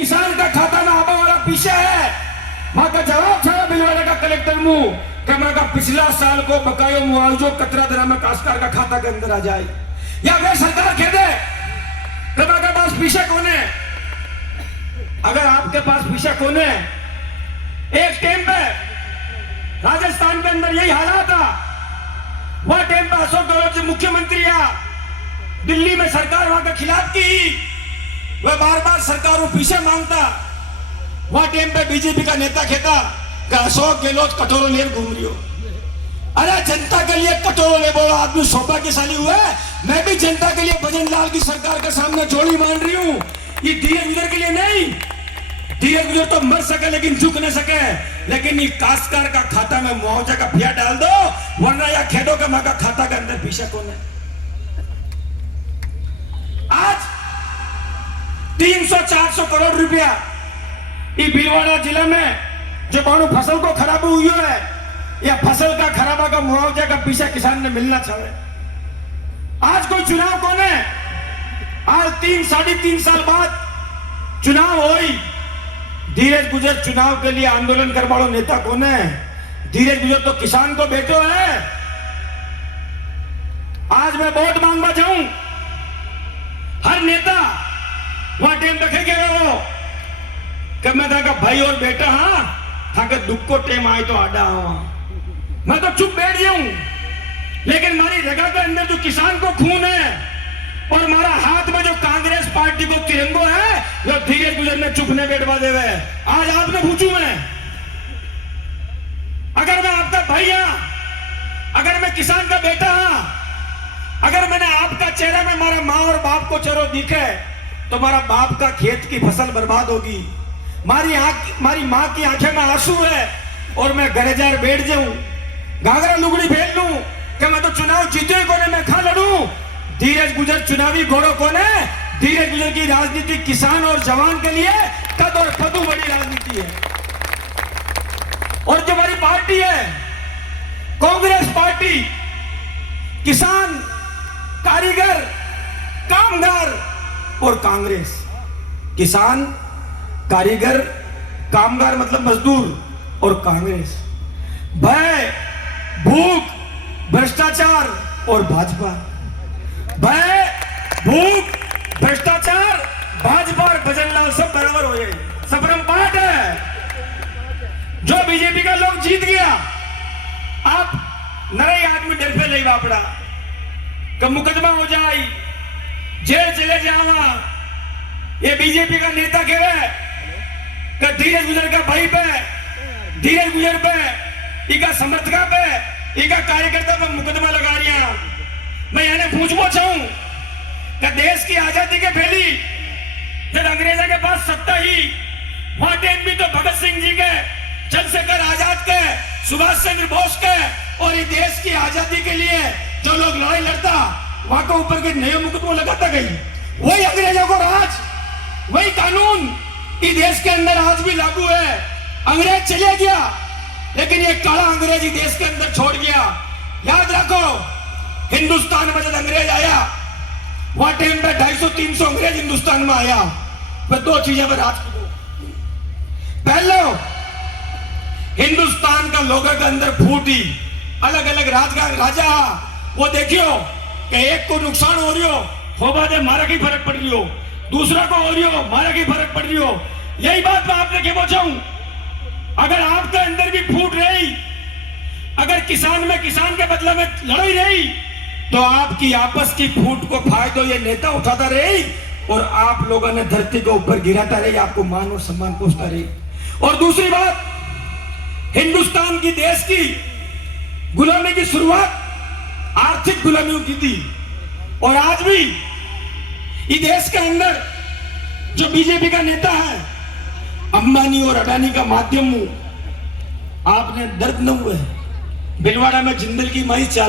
किसान का खाता ना आबा वाला पीछे है। मां का जवाब था भिलवाड़ा का कलेक्टर मुंह कि मां का पिछला साल को बकाया मुआवजो कतरा दिन में काश्तकार का खाता के अंदर आ जाए, या वे सरकार कह दे कि मां के पास पीछे कौन है। अगर आपके पास पीछे कौन है, एक टाइम पे राजस्थान के अंदर यही हालात था। वह टाइम पे अशोक गहलोत जी मुख्यमंत्री या दिल्ली में सरकार वहां के खिलाफ की, वह बार बार सरकार को पीछे मांगता। वह टाइम पे बीजेपी का नेता कहता कि अशोक गहलोत कटोरो ले घूम रही हो। अरे जनता के लिए कटोरो ले बोलो आदमी सौभाग्यशाली हुआ है। मैं भी जनता के लिए भजन लाल की सरकार के सामने जोड़ी मान रही हूं। ये धीरज गुजर के लिए नहीं, धीरज गुजर तो मर सके लेकिन झुक न सके। लेकिन ये काश्तकार का खाता में मुआवजा का फिया डाल दो, वरना या खेदों का मां का खाता के अंदर पीछे कौन है। आज 300-400 करोड़ रुपया ये भिलवाड़ा जिले में जो बाणु फसल को खराब हुई है, या फसल का खराबा का मुआवजा का पीछे किसान ने मिलना चाहिए। आज कोई चुनाव कौन है, आज 3-3.5 साल बाद चुनाव होई। धीरज गुजर चुनाव के लिए आंदोलन कर वालों नेता कौन है। धीरज गुजर तो किसान को बेटो है। आज मैं वोट मांगवा जाऊं, हर नेता वहां टेम रखेंगे वो कि मैं था भाई और बेटा, हाँ था कि दुख को टेम आए तो आडा हुआ, मैं तो चुप बैठ जाऊं। लेकिन हमारी जगह के अंदर जो किसान को खून है और हमारा हाथ में जो कांग्रेस पार्टी को तिरंगो है, जो धीरज गुजर ने चुप ने बैठवा दे हुए। आज आपने पूछू मैं, अगर मैं आपका भाई हाँ, अगर मैं किसान का बेटा हाँ, अगर मैंने आपका चेहरा में हमारा माँ और बाप को चेहरा दिखे तो हमारा बाप का खेत की फसल बर्बाद होगी। हमारी माँ की आंखें में आंसू है और मैं घरे जार बैठ जाऊं, घाघरा लुगड़ी फेंक लूं कि मैं तो चुनाव जीते को मैं खा लड़ूं। धीरज गुजर चुनावी घोड़ों को ने, धीरज गुजर की राजनीति किसान और जवान के लिए कद और कदू बड़ी राजनीति है। और जो हमारी पार्टी है कांग्रेस पार्टी, किसान, कारीगर, कामगार और कांग्रेस। किसान, कारीगर, कामगार मतलब मजदूर और कांग्रेस। भय, भूख, भ्रष्टाचार और भाजपा। भय, भूख, भ्रष्टाचार, भाजपा और भजन लाल सब बराबर हो गए, सबरम पाठ है। जो बीजेपी का लोग जीत गया, आप नए आदमी डर पे नहीं वापड़ा कि मुकदमा हो जाए, जेल चले जावा। ये बीजेपी का नेता कह रहे कि धीरज गुजर का भाई पे, धीरज गुजर पे, इका समर्थका पे, इका कार्यकर्ता पे मुकदमा लगा रिया। मैं यानी पूछना चाहूं कि देश की आजादी के पहली जब अंग्रेजों के पास सत्ता ही, वहां टाइम भी तो भगत सिंह जी के, चंद्रशेखर आजाद के, सुभाष चंद्र बोस के और इस देश की आजादी के लिए जो लोग लड़ाई लड़ता, वहां के ऊपर के नए मुकदमा लगाता गई। वही अंग्रेजों को राज, वही कानून इस देश के अंदर आज भी लागू है। अंग्रेज चले गया लेकिन ये काला अंग्रेज इस देश के अंदर छोड़ गया। याद रखो, हिंदुस्तान में जब अंग्रेज आया, वहां टाइम पे 250-300 अंग्रेज हिंदुस्तान में आया। मैं दो चीजें पर राज करूं। पहले हिंदुस्तान का लोगों के अंदर फूटी, अलग अलग राजा, वो देखियो कि एक को नुकसान हो रही हो बात है, मारा की फर्क पड़ रही हो, दूसरा को हो रही हो, मारा की फर्क पड़ रही हो। यही बात मैं आपने क्या पहुंचाऊं, अगर आपके अंदर भी फूट रही, अगर किसान में किसान के बदले में लड़ाई रही, तो आपकी आपस की फूट को फायदो ये नेता उठाता रही और आप लोगों ने धरती के ऊपर गिराता रही, आपको मान और सम्मान पहुंचता रही। और दूसरी बात, हिंदुस्तान की देश की गुलामी की शुरुआत आर्थिक गुलामियों की थी, और आज भी इस देश के अंदर जो बीजेपी का नेता है, अंबानी और अडानी का माध्यम आपने दर्द न हुए। भिलवाड़ा में जिंदल की माई चाल